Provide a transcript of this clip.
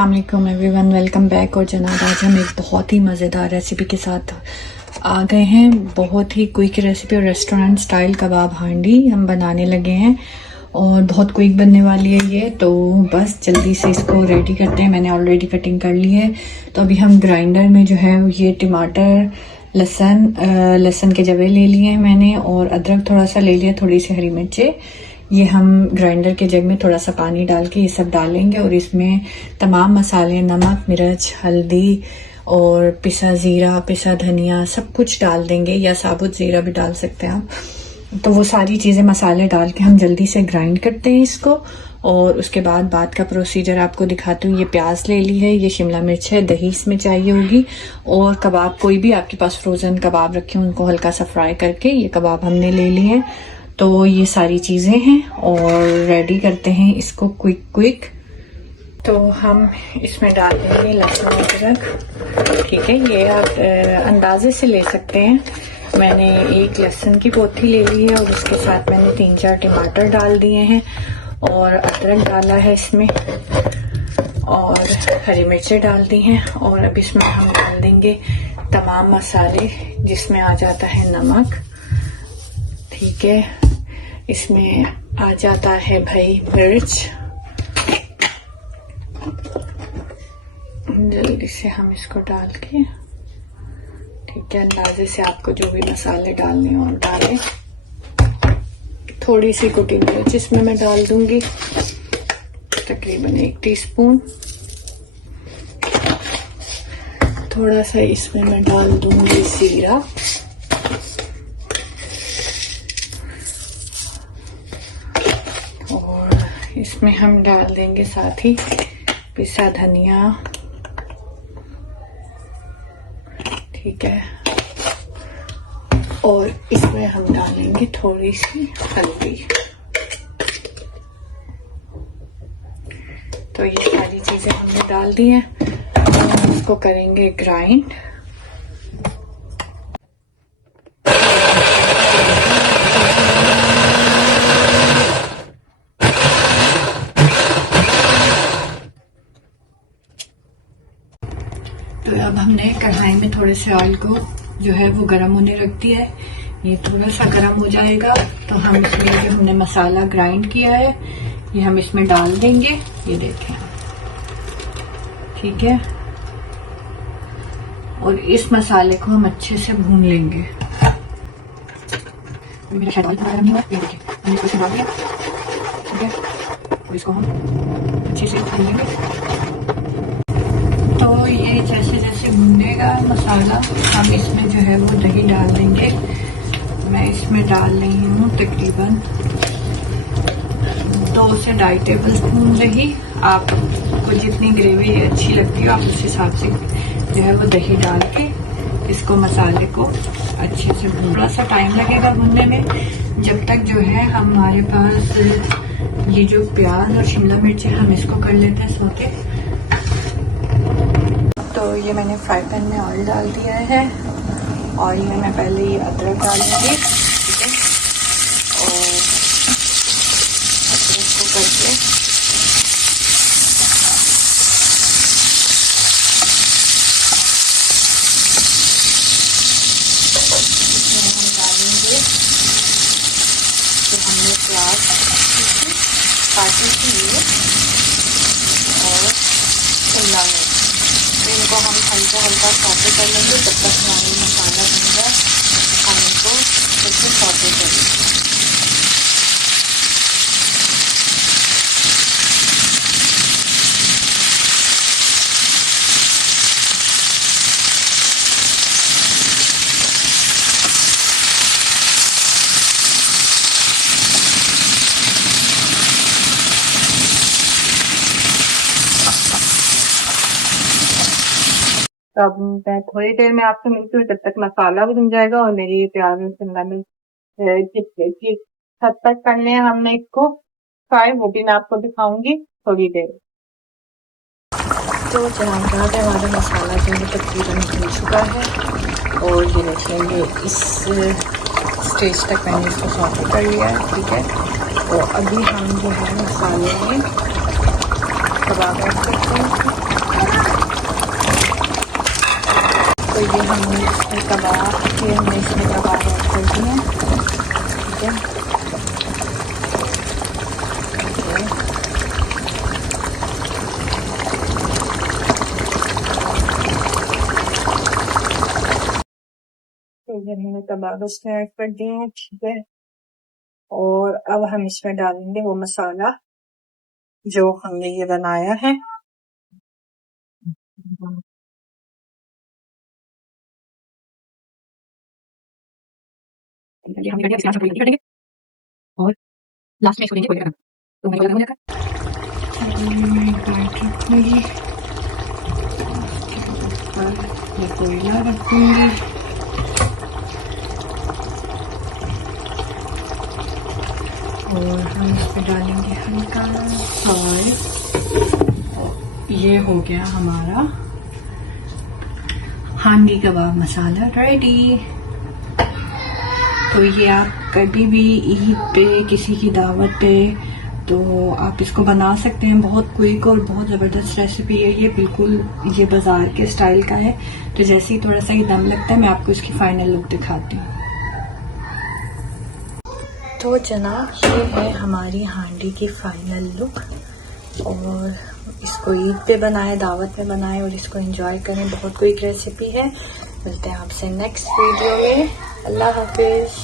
अस्सलाम everyone, welcome back. और जनाब, आज हम एक बहुत ही मज़ेदार रेसिपी के साथ आ गए हैं। बहुत ही क्विक रेसिपी और रेस्टोरेंट स्टाइल कबाब हांडी हम बनाने लगे हैं और बहुत क्विक बनने वाली है ये। तो बस जल्दी से इसको रेडी करते हैं। मैंने ऑलरेडी कटिंग कर ली है। तो अभी हम ग्राइंडर में जो है ये टमाटर, लहसुन के जवे ले लिए हैं मैंने, और अदरक थोड़ा सा ले लिया, थोड़ी सी हरी मिर्चें। ये हम ग्राइंडर के जग में थोड़ा सा पानी डाल के ये सब डालेंगे और इसमें तमाम मसाले, नमक, मिर्च, हल्दी और पिसा ज़ीरा, पिसा धनिया सब कुछ डाल देंगे, या साबुत ज़ीरा भी डाल सकते हैं आप। तो वो सारी चीज़ें मसाले डाल के हम जल्दी से ग्राइंड करते हैं इसको। और उसके बाद का प्रोसीजर आपको दिखाती हूँ। ये प्याज ले ली है, ये शिमला मिर्च है, दही इसमें चाहिए होगी, और कबाब कोई भी आपके पास फ्रोज़न कबाब रखे हैं उनको हल्का सा फ्राई करके ये कबाब हमने ले लिए हैं। तो ये सारी चीज़ें हैं और रेडी करते हैं इसको क्विक। तो हम इसमें डाल देंगे लहसुन अदरक। ठीक है, ये आप अंदाजे से ले सकते हैं। मैंने एक लहसुन की पोथी ले ली है और उसके साथ मैंने 3-4 टमाटर डाल दिए हैं और अदरक डाला है इसमें, और हरी मिर्चें डाल दी हैं। और अब इसमें हम डाल देंगे तमाम मसाले, जिसमें आ जाता है नमक। ठीक है, इसमें आ जाता है भाई मिर्च। जल्दी से हम इसको डाल के, ठीक है, अंदाजे से आपको जो भी मसाले डालने हो डालें। थोड़ी सी कुटी मिर्च इसमें मैं डाल दूंगी, तकरीबन 1 टीस्पून। थोड़ा सा इसमें मैं डाल दूंगी जीरा, इसमें हम डाल देंगे साथ ही पिसा धनिया। ठीक है, और इसमें हम डालेंगे थोड़ी सी हल्दी। तो ये सारी चीजें हमने डाल दी हैं, इसको करेंगे ग्राइंड। तो अब हमने कढ़ाई में थोड़े से ऑयल को जो है वो गर्म होने रख दिया है। ये थोड़ा सा गर्म हो जाएगा तो हम इसमें जो हमने मसाला ग्राइंड किया है ये हम इसमें डाल देंगे। ये देखें, ठीक है, और इस मसाले को हम अच्छे से भून लेंगे। मेरा शायद ऑयल थोड़ा गर्म नहीं हुआ, ये देखिए हमने इसको डाल दिया। ठीक है, और इसको हम अच्छे से भून लेंगे। तो ये जैसे जैसे भुनेगा मसाला, हम इसमें जो है वो दही डाल देंगे। मैं इसमें डाल रही हूँ तकरीबन 2 से 2.5 टेबल स्पून दही। आपको जितनी ग्रेवी अच्छी लगती हो आप उस हिसाब से जो है वो दही डाल के इसको मसाले को अच्छे से भून। थोड़ा सा टाइम लगेगा भुनने में, जब तक जो है हमारे पास ये जो प्याज और शिमला मिर्च है हम इसको कर लेते हैं सौते। तो ये मैंने फ्राई पैन में ऑयल डाल दिया है। ऑयल में मैं पहले ये अदरक डालूंगी, ठीक है, और अदरक को करके इसमें हम डालेंगे जो हमने प्याज काटी थी और शिमला मिर्च। इनको हम हल्का सौते कर लेंगे। जब तक हमारा मसाला बन जाए हम इनको फिर से सौते कर लेंगे। तो अब मैं थोड़ी देर में आपसे मिलती हूँ, जब तक मसाला भी बन जाएगा और मेरी प्याज और शिमला मिर्च जिस हद तक करने हैं हमने इसको फ्राई, वो भी मैं आपको दिखाऊंगी थोड़ी देर। तो जनाब, हमारा मसाला जो है तकरीबन भून चुका है और ये देखेंगे इस स्टेज तक मैंने इसको सौते कर लिया है। ठीक है, तो अभी हम जो है मसाले में कबाब ऐड करते हैं। तो ये हमने इसमें कबाब ऐड कर दिए। ठीक है, तो ये हमने कबाब उसमें ऐड कर दिए हैं। ठीक है, और अब हम इसमें डालेंगे वो मसाला जो हमने ये बनाया है। और लास्ट में इसको देंगे कोयले का, तो मैं कोयला रखूंगी। मैं कोयला रखूंगी और हम इस पे डालेंगे हल्का सॉल्ट। ये हो गया हमारा हांडी कबाब मसाला रेडी। तो ये आप कभी भी ईद पे, किसी की दावत पे, तो आप इसको बना सकते हैं। बहुत क्विक और बहुत ज़बरदस्त रेसिपी है ये, बिल्कुल ये बाजार के स्टाइल का है। तो जैसे ही थोड़ा सा ही दम लगता है मैं आपको इसकी फाइनल लुक दिखाती हूँ। तो जनाब ये है हमारी हांडी की फाइनल लुक, और इसको ईद पे बनाए, दावत में बनाए और इसको एंजॉय करें। बहुत क्विक रेसिपी है। मिलते हैं आपसे नेक्स्ट वीडियो में। अल्लाह हाफिज।